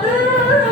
Altyazı